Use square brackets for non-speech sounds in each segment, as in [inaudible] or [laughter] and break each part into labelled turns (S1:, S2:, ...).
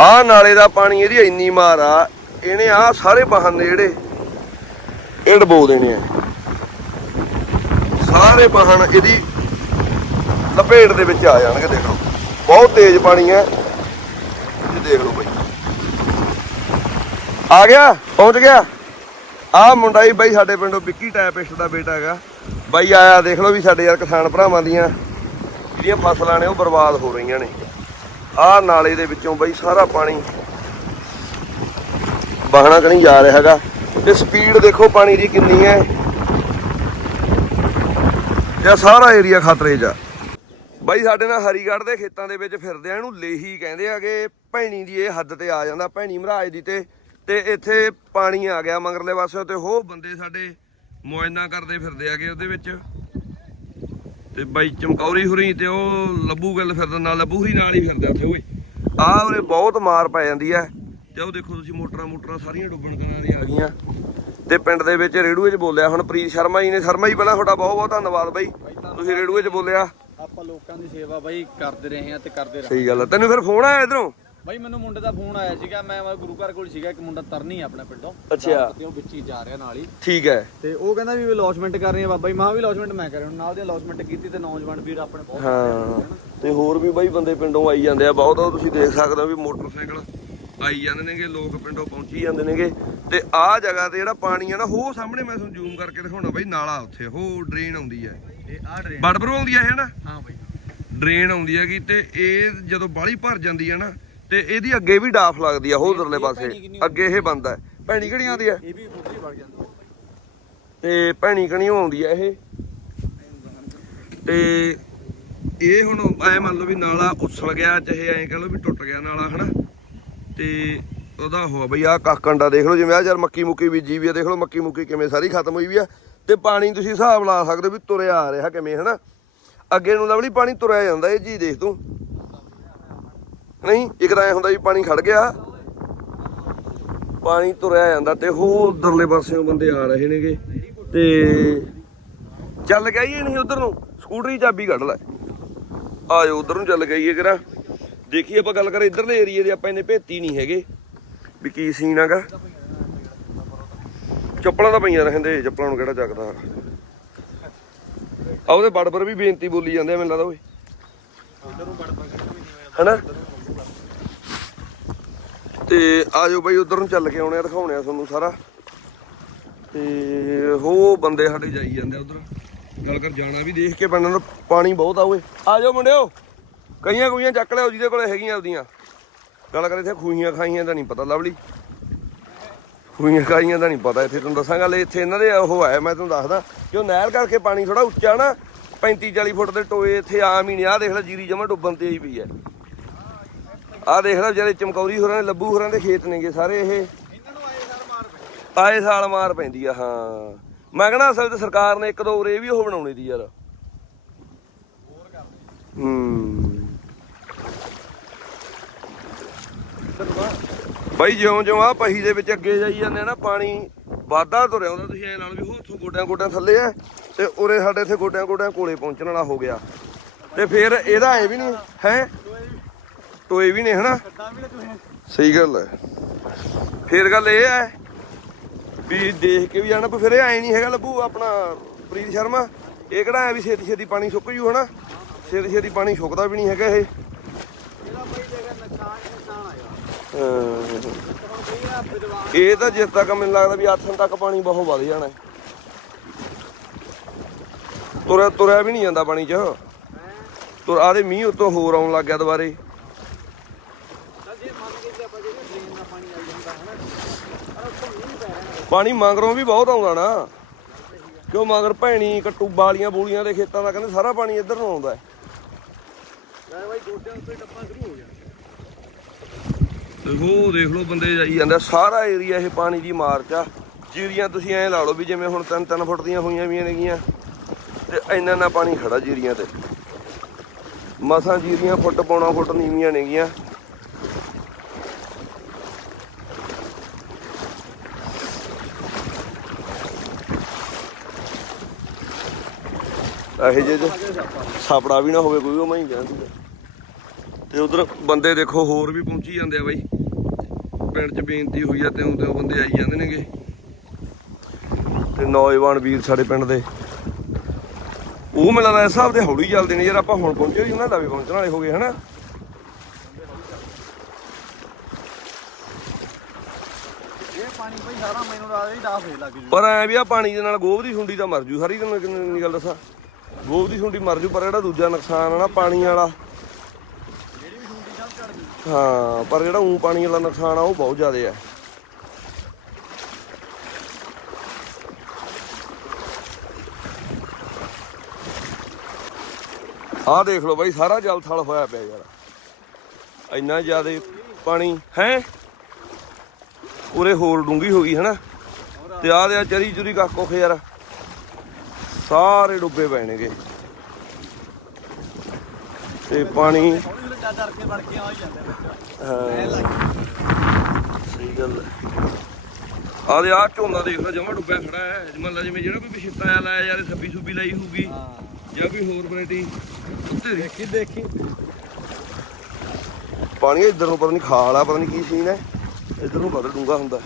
S1: ਆਹ ਨਾਲੇ ਦਾ ਪਾਣੀ ਇਹਦੀ ਇੰਨੀ ਮਾਰ ਆ, ਇਹਨੇ ਆਹ ਸਾਰੇ ਬਾਹਨ ਜਿਹੜੇ ਇਹ ਡਬੋ ਦੇਣੇ ਆ। ਸਾਰੇ ਬਾਹਨ ਇਹਦੀ ਲਪੇਟ ਦੇ ਵਿੱਚ ਆ ਜਾਣਗੇ, ਦੇਖ। ਲਓ ਬਹੁਤ ਤੇਜ਼ ਪਾਣੀ ਹੈ ਇਹ ਦੇਖ ਲਓ ਬਾਈ। ਆ ਗਿਆ? ਪਹੁੰਚ ਗਿਆ? ਆ ਮੁੰਡਾ ਹੀ ਬਾਈ ਸਾਡੇ ਪਿੰਡੋਂ ਵਿੱਕੀ ਟੈਪਿਸਟ ਦਾ ਬੇਟਾ ਹੈਗਾ। ਬਾਈ ਆਇਆ, ਦੇਖ ਲਓ ਵੀ ਸਾਡੇ ਯਾਰ ਕਿਸਾਨ ਭਰਾਵਾਂ ਦੀਆਂ। ਜਿਹੜੀਆਂ ਫਸਲਾਂ ਨੇ ਉਹ ਬਰਬਾਦ ਹੋ ਰਹੀਆਂ ਨੇ। ਆਹ ਨਾਲੇ ਦੇ ਵਿੱਚੋਂ ਬਾਈ ਸਾਰਾ ਪਾਣੀ ਬਾਹਣਾ ਕਣੀ ਜਾ ਰਿਹਾ ਹੈਗਾ ਤੇ ਸਪੀਡ ਦੇਖੋ ਪਾਣੀ ਦੀ ਕਿੰਨੀ ਹੈ। ਇਹ ਸਾਰਾ ਏਰੀਆ ਖਤਰੇ 'ਚ ਆ। ਬਾਈ ਸਾਡੇ ਨਾਲ ਹਰੀਗੜ੍ਹ ਦੇ ਖੇਤਾਂ ਦੇ ਵਿੱਚ ਫਿਰਦੇ ਆ, ਇਹਨੂੰ ਲੇਹੀ ਕਹਿੰਦੇ ਆਗੇ। ਭੈਣੀ ਦੀ ਇਹ ਹੱਦ ਤੇ ਆ ਜਾਂਦਾ, ਭੈਣੀ ਮਹਾਰਾਜ ਦੀ ਤੇ ਤੇ ਇੱਥੇ ਪਾਣੀ ਆ ਗਿਆ ਮੰਗਰਲੇ ਪਾਸੇ ਤੇ ਉਹ ਬੰਦੇ ਸਾਡੇ ਮੁਆਇਨਾ ਕਰਦੇ ਫਿਰਦੇ ਆਗੇ ਉਹਦੇ ਵਿੱਚ। ਤੇ ਬਾਈ ਚਮਕੌਰੀ ਹੁਰੀ ਤੇ ਉਹ ਲੱਭੂ ਗੱਲ ਫਿਰਦਾ ਨਾਲ ਲੱਭੂ ਹੁਰੀ ਨਾਲ ਹੀ ਫਿਰਦਾ ਉੱਥੇ ਓਏ। ਆਹ ਉਹਨੇ ਬਹੁਤ ਮਾਰ ਪੈ ਜਾਂਦੀ ਹੈ ਤੇ ਉਹ ਦੇਖੋ ਤੁਸੀਂ ਮੋਟਰਾਂ ਮੋਟਰਾਂ ਸਾਰੀਆਂ ਡੁੱਬਣ ਕਰਾਂ ਦੀਆਂ ਆ ਗਈਆਂ। ਤੇ ਪਿੰਡ ਦੇ ਵਿੱਚ ਰੇੜੂਏ 'ਚ ਬੋਲਿਆ ਹੁਣ ਪ੍ਰੀਤ ਸ਼ਰਮਾ ਜੀ ਨੇ। ਸ਼ਰਮਾ ਜੀ ਪਹਿਲਾਂ ਤੁਹਾਡਾ ਬਹੁਤ ਬਹੁਤ ਧੰਨਵਾਦ ਬਾਈ। ਤੁਸੀਂ ਰੇੜੂਏ 'ਚ ਬੋਲਿਆ।
S2: ਆਪਾਂ ਲੋਕਾਂ ਦੀ ਸੇਵਾ ਬਾਈ ਕਰਦੇ ਰਹੇ ਆ ਤੇ ਕਰਦੇ ਰਹਾਂਗੇ।
S1: ਸਹੀ ਗੱਲ ਆ। ਤੈਨੂੰ ਫਿਰ ਫੋਨ ਆਇਆ ਇਧਰੋਂ?
S2: ਬਾਈ ਮੈਨੂੰ ਮੁੰਡੇ ਦਾ ਫੋਨ ਆਇਆ ਸੀਗਾ ਮੈਂ ਮੈਂ ਗੁਰੂ ਘਰ ਕੋਲ ਸੀਗਾ ਇੱਕ ਮੁੰਡਾ ਤਰਨੀ ਆਪਣੇ ਪਿੰਡੋਂ।
S1: ਅੱਛਾ।
S2: ਤੇ ਉਹ ਵਿੱਚ ਹੀ ਜਾ ਰਿਹਾ ਨਾਲ ਹੀ।
S1: ਠੀਕ ਹੈ।
S2: ਤੇ ਉਹ ਕਹਿੰਦਾ ਵੀ ਲੌਸਮੈਂਟ ਕਰ ਰਹੇ ਆ ਬਾਬਾ ਜੀ। ਮੈਂ ਵੀ ਲੌਸਮੈਂਟ ਮੈਂ ਕਰ ਰਿਹਾ ਨਾਲ ਦੀ ਲੌਸਮੈਂਟ ਕੀਤੀ ਤੇ ਨੌਜਵਾਨ ਵੀਰ ਆਪਣੇ ਬਹੁਤ
S1: ਹਾਂ। ਤੇ ਹੋਰ ਵੀ ਬਾਈ ਬੰਦੇ ਪਿੰਡੋਂ ਆਈ ਜਾਂਦੇ ਆ। ਬਹੁਤ ਉਹ ਤੁਸੀਂ ਦੇਖ ਸਕਦੇ ਹੋ ਵੀ ਮੋਟਰਸਾਈਕਲ ਆਈ ਜਾਂਦੇ ਨੇਗੇ ਲੋਕ ਪਿੰਡੋਂ ਪਹੁੰਚੀ ਜਾਂਦੇ ਨੇਗੇ। ਤੇ ਆਹ ਜਗ੍ਹਾ ਤੇ ਜਿਹੜਾ ਪਾਣੀ ਆ ਨਾ ਉਹ ਸਾਹਮਣੇ ਮੈਂ ਤੁਹਾਨੂੰ ਜ਼ੂਮ ਕਰਕੇ ਦਿਖਾਉਣਾ ਬਾਈ ਨਾਲਾ ਉੱਥੇ। ਉਹ ਡਰੇਨ ਆਉਂਦੀ ਹੈ
S2: ਇਹ ਆ ਡਰੇ
S1: ਬੜਬਰੋਂ ਆਉਂਦੀ ਹੈ ਇਹ ਨਾ?
S2: ਹਾਂ ਬਾਈ।
S1: ਡਰੇਨ ਆਉਂਦੀ ਹੈਗੀ ਤੇ ਇਹ ਜਦੋਂ ਬਾਲੀ ਭਰ ਜਾਂਦੀ ਹੈ ਨਾ ਤੇ ਇਹਦੀ ਅੱਗੇ ਵੀ ਡਾਫ ਲੱਗਦੀ ਆ ਉਧਰਲੇ ਪਾਸੇ। ਅੱਗੇ ਇਹ ਬੰਦ ਹੈ। ਭੈਣੀ ਕਿਹੜੀ ਆਉਂਦੀ ਹੈ
S2: ਇਹ ਵੀ ਫੁੱਟੀ ਵਗ ਜਾਂਦੀ ਹੈ
S1: ਤੇ ਭੈਣੀ ਕਣੀਓ ਆਉਂਦੀ ਆ ਇਹ? ਤੇ ਇਹ ਹੁਣ ਐ ਮੰਨ ਲਓ ਵੀ ਨਾਲਾ ਉਛਲ ਗਿਆ ਚਾਹੇ ਐਂ ਕਹ ਲਓ ਵੀ ਟੁੱਟ ਗਿਆ ਨਾਲਾ ਹਨਾ? ਤੇ ਉਹਦਾ ਹੋਆ ਬਈ ਆਹ ਕਾਕੰਡਾ ਦੇਖ ਲਓ ਜਿਵੇਂ ਆ ਯਾਰ ਮੱਕੀ ਮੁੱਕੀ ਬੀਜੀ ਵੀ ਆ ਦੇਖ ਲਓ ਮੱਕੀ ਮੁੱਕੀ ਕਿਵੇਂ ਸਾਰੀ ਖਤਮ ਹੋਈ ਵੀ ਆ। ਤੇ ਪਾਣੀ ਤੁਸੀਂ ਹਿਸਾਬ ਲਾ ਸਕਦੇ ਹੋ ਵੀ ਤੁਰਿਆ ਆ ਰਿਹਾ ਕਿਵੇਂ ਹਨਾ? ਅੱਗੇ ਨੂੰ ਲਵਲੀ ਪਾਣੀ ਤੁਰਿਆ ਜਾਂਦਾ ਇਹ ਜੀ ਦੇਖ ਤੂੰ। ਨਹੀਂ, ਇੱਕ ਤਾਂ ਐ ਹੁੰਦਾ ਵੀ ਪਾਣੀ ਖੜ ਗਿਆ। ਪਾਣੀ ਤੁਰਿਆ ਜਾਂਦਾ ਤੇ ਉਹ ਉਧਰਲੇ ਪਾਸਿਓਂ ਬੰਦੇ ਆ ਰਹੇ ਨੇਗੇ ਤੇ ਚੱਲ ਗਿਆ ਨਹੀਂ ਉਧਰ ਨੂੰ। ਸਕੂਟਰੀ ਚਾਬੀ ਕੱਢ ਲੈ। ਆ ਉਧਰ ਨੂੰ ਚੱਲ ਗਈਏ ਕਿਰਾ ਦੇਖੀਏ ਆਪਾਂ ਗੱਲ ਕਰਾਂ ਇਧਰਲੇ ਏਰੀਏ ਦੇ ਆਪਾਂ ਇਹਨੇ ਭੇਤੀ ਨਹੀਂ ਹੈਗੇ। ਵੀ ਕੀ ਸੀਨ ਹੈਗਾ। ਚੱਪਲਾਂ ਤਾਂ ਪਈਆਂ ਰਹਿੰਦੇ, ਚੱਪਲਾਂ ਨੂੰ ਕਿਹੜਾ ਚੱਕਦਾ। ਆ ਉਹਦੇ ਬੜਬਰ ਵੀ ਬੇਨਤੀ ਬੋਲੀ ਜਾਂਦੇ ਆ, ਮੈਨੂੰ ਲੱਗਦਾ ਓਏ। ਹਨਾ? ਤੇ ਆ ਜਾਓ ਬਈ ਉਧਰ ਨੂੰ ਚੱਲ ਕੇ ਆਉਣੇ ਆ, ਦਿਖਾਉਣੇ ਆ ਤੁਹਾਨੂੰ ਸਾਰਾ। ਤੇ ਹੋ ਬੰਦੇ ਸਾਡੇ ਜਾਈ ਜਾਂਦੇ ਉਧਰ। ਗੱਲ ਕਰ, ਜਾਣਾ ਵੀ ਦੇਖ ਕੇ ਬੰਨਾਂ ਨੂੰ ਪਾਣੀ ਬਹੁਤ ਆ ਓਏ। ਆ ਮੁੰਡਿਓ, ਕਈਆਂ ਕੁਈਆਂ ਚੱਕ ਲਿਆਓ ਜਿਹਦੇ ਕੋਲੇ ਹੈਗੀਆਂ ਆਪਦੀਆਂ। ਗੱਲ ਕਰ, ਇੱਥੇ ਖੂਹੀਆਂ ਖਾਈਆਂ ਦਾ ਨਹੀਂ ਪਤਾ, ਲਵਲੀ। ਖੂਹੀਆਂ ਖਾਈਆਂ ਦਾ ਨਹੀਂ ਪਤਾ, ਇੱਥੇ ਤੁਹਾਨੂੰ ਦੱਸਾਂ ਗੱਲ ਇੱਥੇ ਇਹਨਾਂ ਦੇ ਉਹ ਹੈ, ਮੈਂ ਤੁਹਾਨੂੰ ਦੱਸਦਾ, ਕਿ ਉਹ ਨਹਿਰ ਕਰਕੇ ਪਾਣੀ ਥੋੜਾ ਉੱਚਾ ਨਾ 35 40 ਫੁੱਟ ਦੇ ਟੋਏ ਇੱਥੇ ਆਮ ਹੀ ਨਹੀਂ ਆ ਦੇਖ ਲੈ, ਜੀਰੀ ਜਮਾ ਡੁੱਬਣ ਤੇ ਹੀ ਪਈ ਹੈ। ਆਹ ਦੇਖ ਲਓ ਜਿਹੜੇ ਚਮਕੌਰੀ ਹੋਰਾਂ ਦੇ ਲੱਭੂ ਹੋਰਾਂ ਦੇ ਖੇਤ ਨੇਗੇ ਸਾਰੇ ਇਹ।
S2: ਆਏ
S1: ਸਾਲ ਮਾਰ ਪੈਂਦੀ ਆ, ਹਾਂ। ਮੈਂ ਕਹਿੰਦਾ ਅਸਲ ਤੇ ਸਰਕਾਰ ਨੇ ਇੱਕ ਦੋ ਉਰੇ ਵੀ ਉਹ ਬਣਾਉਣੀ ਦੀ ਯਾਰ। ਹੂੰ। ਬਾਈ ਜਿਉਂ ਜਿਉਂ ਆ ਪਹੀ ਦੇ ਵਿੱਚ ਅੱਗੇ ਜਾਈ ਜਾਂਦੇ ਆ ਨਾ, ਪਾਣੀ ਵਾਧਾ ਤੁਰਿਆ ਹੁੰਦਾ, ਤੁਸੀਂ ਐ ਨਾਲ ਵੀ ਉਹ ਉੱਥੋਂ ਗੋਡਿਆਂ ਗੋਡਿਆਂ ਥੱਲੇ ਆ, ਤੇ ਉਰੇ ਸਾਡੇ ਇੱਥੇ ਗੋਡਿਆਂ ਗੋਡਿਆਂ ਕੋਲੇ ਪਹੁੰਚਣ ਵਾਲਾ ਹੋ ਗਿਆ। ਤੇ ਫਿਰ ਇਹਦਾ ਐ ਵੀ ਨਹੀਂ ਹੈ ਟੋਏ ਵੀ ਨੇ, ਹਨਾ? ਸਹੀ ਗੱਲ ਹੈ ਫੇਰ ਗੱਲ ਇਹ ਹੈ ਵੀ ਦੇਖ ਕੇ ਵੀ ਜਾਣਾ, ਪਰ ਫਿਰ ਇਹ ਐ ਨਹੀਂ ਹੈਗਾ ਲੱਭੂ ਆਪਣਾ ਪ੍ਰੀਤ ਸ਼ਰਮਾ। ਇਹ ਕਿਹੜਾ ਹੈ ਵੀ ਛੇਤੀ ਛੇਤੀ ਪਾਣੀ ਸੁੱਕ ਜੂ, ਹਨਾ? ਛੇਤੀ ਛੇਤੀ ਪਾਣੀ ਸੁੱਕਦਾ ਵੀ ਨਹੀਂ ਹੈਗਾ ਇਹ। ਇਹ ਤਾਂ ਜਿਸ ਤੱਕ ਮੈਨੂੰ ਲੱਗਦਾ ਵੀ ਆਥਣ ਤੱਕ ਪਾਣੀ ਬਹੁਤ ਵੱਧ ਜਾਣਾ ਤੁਰਿਆ ਤੁਰਿਆ ਵੀ ਨਹੀਂ ਜਾਂਦਾ ਪਾਣੀ 'ਚ। ਤੁਰ ਆਦੇ ਮੀਂਹ ਉੱਤੋਂ ਹੋਰ ਆਉਣ ਲੱਗ ਗਿਆ ਦੁਬਾਰੇ
S2: ਤਾਂ ਜੇ ਮੰਨ ਕੇ ਜੇ ਆਪਾਂ ਜਿਹੜੇ ਡਰੇਨ ਦਾ ਪਾਣੀ ਆਈ ਜਾਂਦਾ ਹੈ ਨਾ ਪਰ ਉੱਥੋਂ ਮੀਂਹ ਪੈ ਰਿਹਾ ਨਾ
S1: ਪਾਣੀ ਮੰਗਰੋਂ ਵੀ ਬਹੁਤ ਆਉਂਦਾ ਨਾ। ਕਿਉਂ ਮਗਰ ਭੈਣੀ ਕੱਟੂ ਬਾਲੀਆਂ ਬੂਲੀਆਂ ਦੇ ਖੇਤਾਂ ਦਾ ਕਹਿੰਦੇ ਸਾਰਾ ਪਾਣੀ ਇੱਧਰ ਨੂੰ ਆਉਂਦਾ ਹੈ।
S2: ਲੈ ਬਾਈ ਗੋਡਿਆਂ ਉੱਤੇ ਟੱਪਾ ਸ਼ੁਰੂ ਹੋ ਗਿਆ
S1: ਤੇ ਉਹ ਦੇਖ ਲਓ ਬੰਦੇ ਜਾਈ ਜਾਂਦੇ। ਸਾਰਾ ਏਰੀਆ ਇਹ ਪਾਣੀ ਦੀ ਮਾਰ ਚ ਆ। ਜੀਰੀਆਂ ਤੁਸੀਂ ਐਂ ਲਾ ਲਓ ਵੀ ਜਿਵੇਂ ਹੁਣ ਤਿੰਨ ਤਿੰਨ ਫੁੱਟ ਦੀਆਂ ਹੋਈਆਂ ਵੀਆਂ ਨੇਗੀਆਂ ਤੇ ਇੰਨਾ ਨਾ ਪਾਣੀ ਖੜਾ ਜੀਰੀਆਂ ਤੇ। ਮਸਾਂ ਜੀਰੀਆਂ ਫੁੱਟ ਪੌਣਾ ਫੁੱਟ ਨੀਵੀਆਂ ਨੇਗੀਆਂ। ਇਹੋ ਜਿਹੇ ਚ ਸਾਪੜਾ ਵੀ ਨਾ ਹੋਵੇ ਕੋਈ ਉਹ ਮੈਂ ਹੀ ਕਹਿੰਦੀ ਤੇ ਉਧਰ ਬੰਦੇ ਦੇਖੋ ਹੋਰ ਵੀ ਪਹੁੰਚੀ ਜਾਂਦੇ ਆ ਬਾਈ। ਪਿੰਡ 'ਚ ਬੇਨਤੀ ਹੋਈ ਆ ਤਿਉਂ ਤਿਉਂ ਬੰਦੇ ਆਈ ਜਾਂਦੇ ਨੇਗੇ। ਤੇ ਨੌਜਵਾਨ ਵੀਰ ਸਾਡੇ ਪਿੰਡ ਦੇ। ਉਹ ਮੈਨੂੰ ਲੱਗਦਾ ਇਸ ਹਿਸਾਬ ਦੇ ਹੌਲੀ ਚੱਲਦੇ ਨੇ ਯਾਰ ਆਪਾਂ ਹੁਣ ਪਹੁੰਚੇ ਵੀ ਉਹਨਾਂ ਦਾ ਵੀ ਪਹੁੰਚਣ ਵਾਲੇ ਹੋ ਗਏ ਹਨਾ?
S2: ਹੀ ਜੂ
S1: ਪਰ ਐ ਵੀ ਆ ਪਾਣੀ ਦੇ ਨਾਲ ਗੋਭ ਦੀ ਸੁੰਡੀ ਤਾਂ ਮਰ ਜੂ ਸਾਰੀ ਤੈਨੂੰ ਗੱਲ ਦੱਸਾਂ। ਗੋਭ ਦੀ ਸੁੰਡੀ ਮਰ ਜੂ, ਪਰ ਜਿਹੜਾ ਦੂਜਾ ਨੁਕਸਾਨ ਆ ਨਾ ਪਾਣੀ ਵਾਲਾ। ਹਾਂ, ਪਰ ਜਿਹੜਾ ਉਂ ਪਾਣੀ ਵਾਲਾ ਨੁਕਸਾਨ ਆ, ਉਹ ਬਹੁਤ ਜ਼ਿਆਦਾ ਆ। ਆਹ ਦੇਖ ਲਓ ਬਾਈ, ਸਾਰਾ ਜਲ ਥਲ ਹੋਇਆ ਪਿਆ ਯਾਰ। ਇੰਨਾ ਜ਼ਿਆਦਾ ਪਾਣੀ, ਹੈ? ਉਰੇ ਹੋਰ ਡੂੰਗੀ ਹੋ ਗਈ, ਹਨਾ? ਤੇ ਆਹ ਦੇ ਚਰੀ ਚੁਰੀ ਕੱਖ ਕਾਕੋਖ ਯਾਰ। ਸਾਰੇ ਡੁੱਬੇ ਪਏ ਨੇਗੇ ਤੇ ਪਾਣੀ ਸਹੀ ਗੱਲ ਆ ਦੇ ਆ ਝੋਨਾ ਦੇਖ ਲੈ ਜਮਾ ਡੁੱਬਿਆ ਖੜਾ ਹੈ। ਮੰਨ ਲਾ ਜਿਵੇਂ ਜਿਹੜਾ ਕੋਈ ਪਿਛਤਾ ਆ ਲਾਇਆ ਯਾਰ ਸੱਬੀ ਸੁੱਬੀ ਲਾਈ ਹੋਊਗੀ।
S2: ਹਾਂ।
S1: ਜਾਂ ਕੋਈ ਹੋਰ ਵੈਰਾਈਟੀ ਉੱਤੇ ਦੇਖ,
S2: ਦੇਖੀ ਦੇਖੀ।
S1: ਪਾਣੀ ਇੱਧਰ ਨੂੰ ਪਤਾ ਨਹੀਂ ਖਾਲ ਆ ਪਤਾ ਨਹੀਂ ਕੀ ਸੀਨ ਹੈ। ਇੱਧਰ ਨੂੰ ਵੱਧ ਡੂੰਗਾ ਹੁੰਦਾ।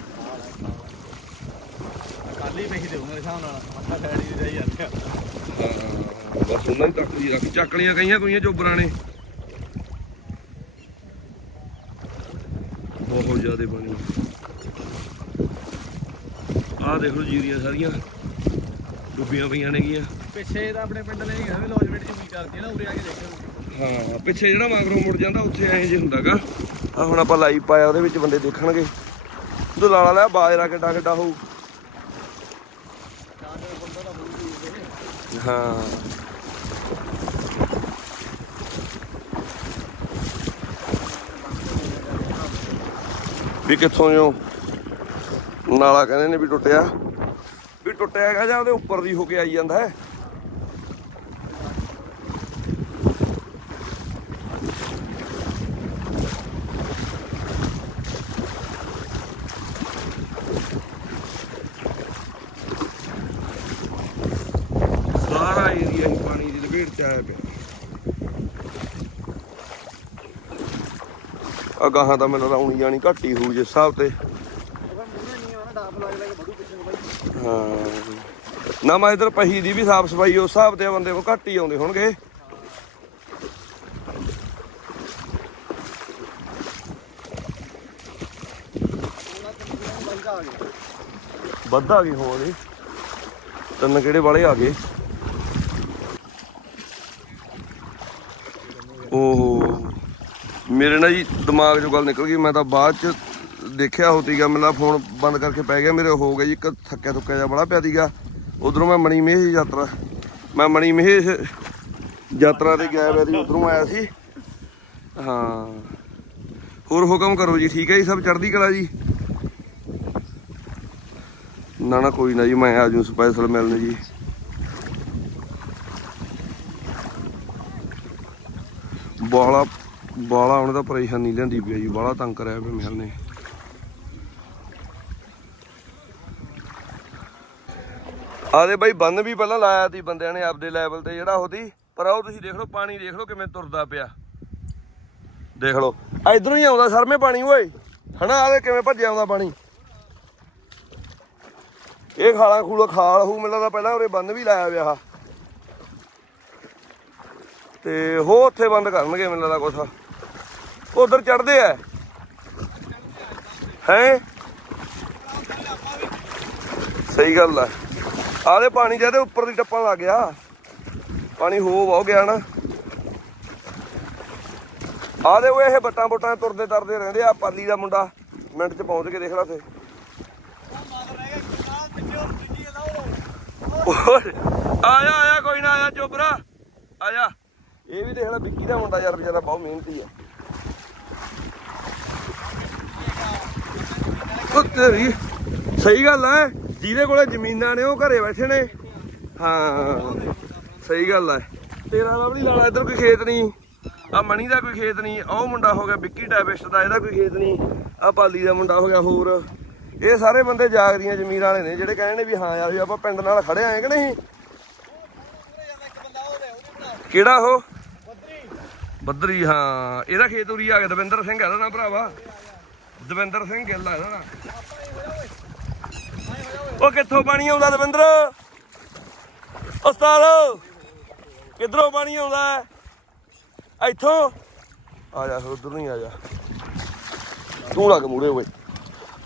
S2: ਕੱਲ ਹੀ ਵੇਖੀ ਦੇਊ ਮੇਰੇ ਹਿਸਾਬ ਨਾਲ। ਮੱਥਾ ਸਾਈਡ ਹੀ ਜਾਈ ਜਾਂਦੇ ਆ
S1: ਹਾਂ ਬਸ ਉਹਨਾਂ ਦੀ ਤੱਕੜੀ ਰੱਖ ਚੱਕਲੀਆਂ ਕਈਆਂ ਕੋਈਆਂ ਚੋਬਰਾਂ ਨੇ ਬਹੁਤ ਜ਼ਿਆਦਾ ਪਾਣੀ ਆਹ ਦੇਖ ਲਓ ਜੀਰੀਆਂ ਸਾਰੀਆਂ। ਡੁੱਬੀਆਂ ਪਈਆਂ ਨੇਗੀਆਂ।
S2: ਪਿੱਛੇ ਤਾਂ ਆਪਣੇ ਪਿੰਡ ਨੇ ਕਿਹਾ ਵੀ ਲੌਜਮੈਂਟ ਜੀ ਕਰਦੀ ਹੈ ਨਾ ਉਰੇ ਆ ਕੇ ਦੇਖੋ
S1: ਹਾਂ ਪਿੱਛੇ ਜਿਹੜਾ ਮਗਰੋਂ ਮੁੜ ਜਾਂਦਾ ਉੱਥੇ ਐਂ ਜੇ ਹੁੰਦਾਗਾ। ਆ ਹੁਣ ਆਪਾਂ ਲਾਈਵ ਪਾਇਆ ਉਹਦੇ ਵਿੱਚ ਬੰਦੇ ਦੇਖਣਗੇ। ਉਦੋਂ ਲਾਲਾ ਲਿਆ ਬਾਜਰਾ ਕਿੱਡਾ ਕਿੱਡਾ ਹੋਊ। ਹਾਂ। ਵੀ ਕਿੱਥੋਂ ਜੋ ਨਾਲਾ ਕਹਿੰਦੇ ਨੇ ਵੀ ਟੁੱਟਿਆ। ਵੀ ਟੁੱਟਿਆ ਹੈਗਾ ਜਾਂ ਉਹਦੇ ਉੱਪਰ ਦੀ ਹੋ ਕੇ ਆਈ ਜਾਂਦਾ ਹੈ ਸਾਰਾ ਏਰੀਆ ਹੀ ਪਾਣੀ ਦੀ ਲਪੇਟ ਚ ਆਇਆ ਪਿਆ। ਆ ਤਾਂ ਮੈਨੂੰ ਲਾਉਣੀ ਜਾਣੀ ਘੱਟ ਹੀ ਹੋਊ ਜਿਸ ਹਿਸਾਬ ਤੇ। ਹਾਂ। ਨਾ ਮੈਂ ਇਧਰ ਪਹੀ ਦੀ ਵੀ ਸਾਫ਼ ਸਫ਼ਾਈ ਉਸ ਹਿਸਾਬ ਤੇ ਬੰਦੇ ਕੋ ਘੱਟ ਹੀ ਆਉਂਦੇ ਹੋਣਗੇ। ਵੱਧ ਆ ਗਏ ਹੋਣਗੇ। ਤਿੰਨ ਕਿਹੜੇ ਵਾਲੇ ਆ ਗਏ? ਮੇਰੇ ਨਾਲ ਜੀ ਦਿਮਾਗ 'ਚੋਂ ਗੱਲ ਨਿਕਲ ਗਈ, ਮੈਂ ਤਾਂ ਬਾਅਦ 'ਚ ਦੇਖਿਆ ਹੋ ਹੋਤੀਗਾ ਮੇਰਾ ਫੋਨ ਬੰਦ ਕਰਕੇ ਪੈ ਗਿਆ ਮੇਰੇ, ਹੋ ਗਿਆ ਜੀ, ਇੱਕ ਥੱਕਿਆ ਥੁੱਕਿਆ ਜਿਹਾ ਬੜਾ ਪਿਆ ਸੀਗਾ ਉਧਰੋਂ ਮੈਂ ਮਣੀ ਮਹੇਸ਼ ਯਾਤਰਾ, ਮੈਂ ਮਣੀ ਮਹੇਸ਼ ਯਾਤਰਾ ਤੇ ਗਿਆ ਹੋਇਆ ਸੀ, ਉਧਰੋਂ ਆਇਆ ਸੀ। ਹਾਂ। ਹੋਰ ਹੁਕਮ ਕਰੋ ਜੀ, ਠੀਕ ਹੈ ਜੀ, ਸਭ ਚੜ੍ਹਦੀ ਕਲਾ ਜੀ? ਨਾ ਨਾ, ਕੋਈ ਨਾ ਜੀ, ਮੈਂ ਆ ਜੂ ਸਪੈਸ਼ਲ ਮਿਲਣ ਜੀ। ਬਾਲਾ ਬਾਲਾ ਹੁਣ ਤਾਂ ਪਰੇਸ਼ਾਨੀ ਲੈਂਦੀ ਪਈ ਜੀ, ਬਾਲਾ ਤੰਗ ਕਰਿਆ ਪਿਆ ਮਿਲ ਨੇ। ਆਦੇ ਬਾਈ ਬੰਨ ਵੀ ਪਹਿਲਾਂ ਲਾਇਆ ਸੀ ਬੰਦਿਆਂ ਨੇ ਆਪਦੇ ਲੈਵਲ ਤੇ ਜਿਹੜਾ ਉਹਦੀ ਪਰ ਉਹ ਤੁਸੀਂ ਦੇਖ ਲਓ, ਪਾਣੀ ਦੇਖ ਲਓ ਕਿਵੇਂ ਤੁਰਦਾ ਪਿਆ। ਦੇਖ ਲਓ ਆ ਇਧਰੋਂ ਹੀ ਆਉਂਦਾ ਸਰਮੇ ਪਾਣੀ, ਓਏ। ਹਨਾ ਆਦੇ ਕਿਵੇਂ ਭੱਜਿਆ ਆਉਂਦਾ ਪਾਣੀ। ਇਹ ਖਾਲਾ ਖੂਲਾ ਖਾਲ ਹੂ ਮੈਨੂੰ ਪਹਿਲਾਂ ਉਰੇ ਬੰਦ ਵੀ ਲਾਇਆ ਵਿਆ ਤੇ ਹੋ ਉੱਥੇ ਬੰਦ ਕਰਨਗੇ, ਮੈਨੂੰ ਲੱਗਦਾ ਕੁਛ। ਉਧਰ ਚੜਦੇ ਆ। ਹੈ? ਸਹੀ ਗੱਲ ਆ। ਆਦੇ ਪਾਣੀ ਜਿਹਦੇ ਉੱਪਰ ਦੀ ਟੱਪਣ ਲੱਗ ਗਿਆ। ਪਾਣੀ ਹੋ ਬਹੁ ਗਿਆ ਨਾ। ਆਦੇ ਉਹ ਇਹ ਬੱਟਾਂ ਬੁੱਟਾਂ ਤੁਰਦੇ ਤਰਦੇ ਰਹਿੰਦੇ ਆ। ਪਾਲੀ ਦਾ ਮੁੰਡਾ ਮਿੰਟ ਚ ਪਹੁੰਚ ਕੇ ਦੇਖ ਲਾ ਤੇ। ਆਇਆ ਆਇਆ, ਕੋਈ ਨਾ ਆਇਆ ਚੋਬਰਾ ਆਇਆ। ਇਹ ਵੀ ਦੇਖ ਲੈ ਵਿੱਕੀ ਦਾ ਮੁੰਡਾ ਯਾਰ, ਵਿਚਾਰਾ ਬਹੁਤ ਮਿਹਨਤੀ ਆ। ਉਹ ਤੇਰੀ ਸਹੀ ਗੱਲ ਹੈ, ਜਿਹਦੇ ਕੋਲੇ ਜ਼ਮੀਨਾਂ ਨੇ, ਉਹ ਘਰੇ ਬੈਠੇ ਨੇ। ਹਾਂ, ਸਹੀ ਗੱਲ ਹੈ। ਤੇਰਾ ਲਵਲੀ ਲਾਲਾ, ਇੱਧਰ ਕੋਈ ਖੇਤ ਨਹੀਂ। ਆ ਮਣੀ ਦਾ ਕੋਈ ਖੇਤ ਨਹੀਂ ਉਹ ਮੁੰਡਾ ਹੋ ਗਿਆ ਵਿੱਕੀ ਟੈਪਿਸਟ ਦਾ, ਇਹਦਾ ਕੋਈ ਖੇਤ ਨਹੀਂ। ਆ ਪਾਲੀ ਦਾ ਮੁੰਡਾ ਹੋ ਗਿਆ ਹੋਰ। ਇਹ ਸਾਰੇ ਬੰਦੇ ਜਾਗਦੀਆਂ ਜ਼ਮੀਨ ਵਾਲੇ ਨੇ, ਜਿਹੜੇ ਕਹਿੰਦੇ ਵੀ ਹਾਂ ਯਾਰ, ਆਪਾਂ ਪਿੰਡ ਨਾਲ ਖੜੇ ਆਏ ਕਿ ਨਹੀਂ? ਕਿਹੜਾ ਉਹ? ਬੱਦਰੀ। ਹਾਂ। ਇਹਦਾ ਖੇਤ ਉਰੀ ਆ ਗਿਆ, ਦਵਿੰਦਰ ਸਿੰਘ ਇਹਦਾ ਨਾ ਭਰਾਵਾ। ਦਵਿੰਦਰ ਸਿੰਘ ਗਿੱਲ ਆ ਨਾਂ। ਉਹ ਕਿੱਥੋਂ ਪਾਣੀ ਆਉਂਦਾ ਦਵਿੰਦਰ? ਉਸਤਾਦ ਕਿੱਧਰੋਂ ਪਾਣੀ ਆਉਂਦਾ? ਇੱਥੋਂ? ਆ ਜਾ ਉਧਰ ਨਹੀਂ ਆ ਜਾ। ਤੂੰ ਲੱਗ ਮੂੜੇ ਓਏ।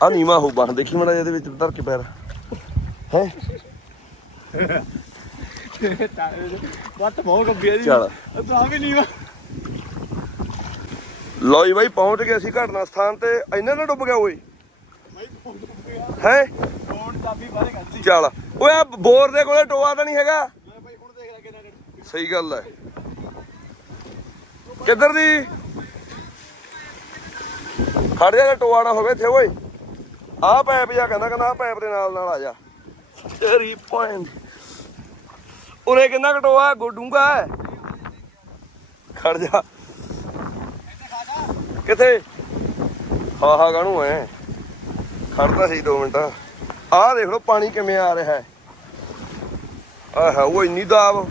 S1: ਆ ਨੀਵਾ ਹੋ ਬਾਹ ਦੇਖੀ ਮੜਾ ਇਹਦੇ ਵਿੱਚ ਧਰ ਕੇ ਪੈਰ। ਹੈ?
S2: ਵੱਟ [laughs] ਬਹੁਤ ਗੱਬੀ ਆ ਜੀ।
S1: ਚੱਲ।
S2: ਭਰਾ ਵੀ ਨਹੀਂ ਵਾ
S1: ਲਓ ਜੀ ਬਾਈ, ਪਹੁੰਚ ਗਏ ਅਸੀਂ ਘਟਨਾ ਸਥਾਨ ਤੇ। ਇਹਨਾਂ ਨਾ ਡੁੱਬ ਗਿਆ ਓਏ। ਹੈ? ਚੱਲ। ਓਏ ਆ ਬੋਰ ਦੇ ਕੋਲੇ ਟੋਆ ਤਾਂ ਨਹੀਂ ਹੈਗਾ। ਸਹੀ ਗੱਲ ਹੈ ਕਿੱਧਰ ਦੀ? ਖੜ ਜਾ ਟੋਆ ਨਾ ਹੋਵੇ ਇੱਥੇ, ਓਏ। ਆਹ ਪੈਪ ਜਾ ਕਹਿੰਦਾ ਕਹਿੰਦਾ ਆਹ ਪੈਪ ਦੇ ਨਾਲ ਨਾਲ ਆ ਜਾ। ਤੇਰੀ ਪੁਆਇੰਟ ਉਰੇ ਕਿੰਨਾ ਕਟੋਆ ਗੋਡੂੰਗਾ। ਖੜ ਜਾ। ਕਿੱਥੇ? ਹਾਂ ਹਾਂ ਗਾਣੂ ਐ? ਖੜਦਾ ਸੀ 2 ਮਿੰਟ। ਆਹ ਦੇਖ ਲਓ, ਪਾਣੀ ਕਿਵੇਂ ਆ ਰਿਹਾ ਹੈ। ਆਹ ਉਹ ਇੰਨੀ ਦਾਬ।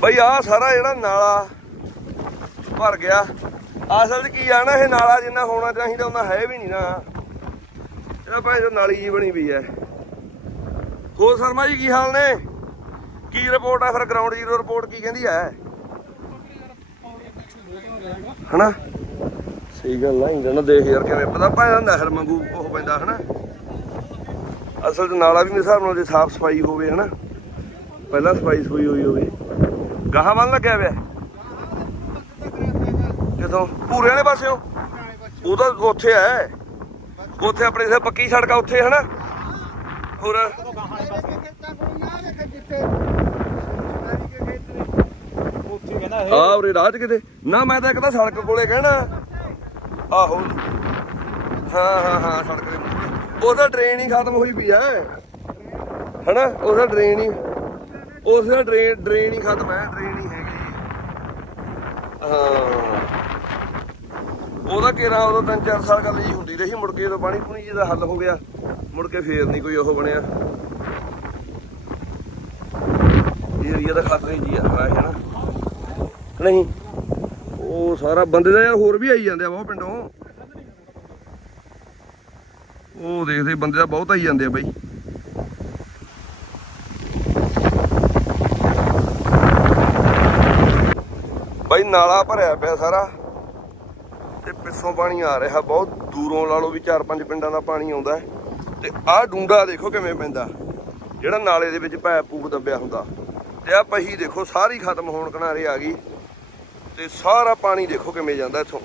S1: ਬਈ, ਆਹ ਸਾਰਾ ਜਿਹੜਾ ਨਾਲਾ ਭਰ ਗਿਆ। ਅਸਲ 'ਚ ਕੀ ਆ ਨਾ, ਇਹ ਨਾਲਾ ਜਿੰਨਾ ਹੋਣਾ ਚਾਹੀਦਾ ਉਹਨਾਂ ਹੈ ਵੀ ਨਹੀਂ ਨਾ। ਇਹਦਾ ਭਾਈ ਜੋ ਨਾਲੀ ਜੀ ਬਣੀ ਪਈ ਐ ਹੋਰ ਸ਼ਰਮਾ ਜੀ, ਕੀ ਹਾਲ ਨੇ? ਕੀ ਰਿਪੋਰਟ ਆ? ਫਿਰ ਗਰਾਊਂਡ ਜ਼ੀਰੋ ਰਿਪੋਰਟ ਕੀ ਕਹਿੰਦੀ ਐ ਹਨਾ? ਸਹੀ ਗੱਲ ਆ ਇੰਜਨ ਦੇਖ ਯਾਰ, ਕਿਵੇਂ ਪਤਾ ਭਾਵੇਂ ਨਹਿਰ ਵਾਂਗੂ ਉਹ ਪੈਂਦਾ, ਹਨਾ? ਅਸਲ 'ਚ ਨਾਲਾ ਵੀ ਮੇਰੇ ਹਿਸਾਬ ਨਾਲ ਜੇ ਸਾਫ਼ ਸਫ਼ਾਈ ਹੋਵੇ, ਹਨਾ? ਪਹਿਲਾਂ ਸਫ਼ਾਈ ਸੂਈ ਹੋਈ ਹੋਵੇ। ਗਾਹਾਂ ਵੱਲ ਲੱਗਿਆ ਹੋਇਆ ਕਿਥੋਂ? ਪੂਰੇ ਵਾਲੇ ਪਾਸਿਓ? ਉਹ ਤਾਂ ਉੱਥੇ ਐ ਉੱਥੇ ਆਪਣੇ ਸੇ ਪੱਕੀ ਸੜਕ ਆ ਉੱਥੇ, ਹਨਾ? ਹੋਰ?
S2: ਉੱਥੇ ਕਹਿੰਦਾ ਇਹ
S1: ਆ ਉਰੇ ਰਾਹ 'ਚ ਕਿਤੇ। ਨਾ, ਮੈਂ ਤਾਂ ਇੱਕ ਤਾਂ ਸੜਕ ਕੋਲੇ ਕਹਿਣਾ। ਆਹੋ। ਹਾਂ ਹਾਂ ਹਾਂ, ਸੜਕ ਦੇ ਮੂਹਰੇ। ਉਹਦਾ ਡਰੇਨ ਹੀ ਖਤਮ ਹੋਈ ਪਈ ਐ ਹਨਾ? ਉਹਦਾ ਡਰੇਨ ਹੀ ਉਹਦਾ ਡਰੇਨ ਡਰੇਨ ਹੀ ਖਤਮ ਹੈ ਡਰੇਨ ਹੀ ਹੈਗੀ। ਹਾਂ। ਉਹਦਾ ਕੇਰਾ ਉਦੋਂ ਤਿੰਨ ਚਾਰ ਸਾਲ ਗੱਲ ਜੀ ਹੁੰਦੀ ਰਹੀ, ਮੁੜ ਕੇ ਜਦੋਂ ਪਾਣੀ ਪੂਣੀ ਜਿਹਦਾ ਹੱਲ ਹੋ ਗਿਆ, ਮੁੜ ਕੇ ਫੇਰ ਨਹੀਂ ਕੋਈ ਉਹ ਬਣਿਆ। ਏਰੀਆ ਦਾ ਖਤਰੇ ਜੀ ਆ, ਹੈ ਨਾ? ਨਹੀਂ। ਉਹ ਸਾਰਾ ਬੰਦੇ ਦਾ ਯਾਰ ਹੋਰ ਵੀ ਆਈ ਜਾਂਦੇ ਆ ਬਹੁਤ ਪਿੰਡੋਂ। ਉਹ ਦੇਖਦੇ ਬੰਦੇ ਦਾ ਬਹੁਤ ਆਈ ਜਾਂਦੇ ਆ ਬਈ। ਬਾਈ ਨਾਲਾ ਭਰਿਆ ਪਿਆ ਸਾਰਾ ਤੇ ਪਿੱਛੋਂ ਪਾਣੀ ਆ ਰਿਹਾ ਬਹੁਤ। ਦੂਰੋਂ ਲਾ ਲਓ ਵੀ ਚਾਰ ਪੰਜ ਪਿੰਡਾਂ ਦਾ ਪਾਣੀ ਆਉਂਦਾ। ਤੇ ਆਹ ਡੂੰਗਾ ਦੇਖੋ ਕਿਵੇਂ ਪੈਂਦਾ। ਜਿਹੜਾ ਨਾਲੇ ਦੇ ਵਿੱਚ ਪੈਪ ਪੂਪ ਦੱਬਿਆ ਹੁੰਦਾ। ਤੇ ਆਹ ਪਹੀ ਦੇਖੋ, ਸਾਰੀ ਖਤਮ ਹੋਣ ਕਿਨਾਰੇ ਆ ਗਈ। ਤੇ ਸਾਰਾ ਪਾਣੀ ਦੇਖੋ ਕਿਵੇਂ ਜਾਂਦਾ ਇੱਥੋਂ।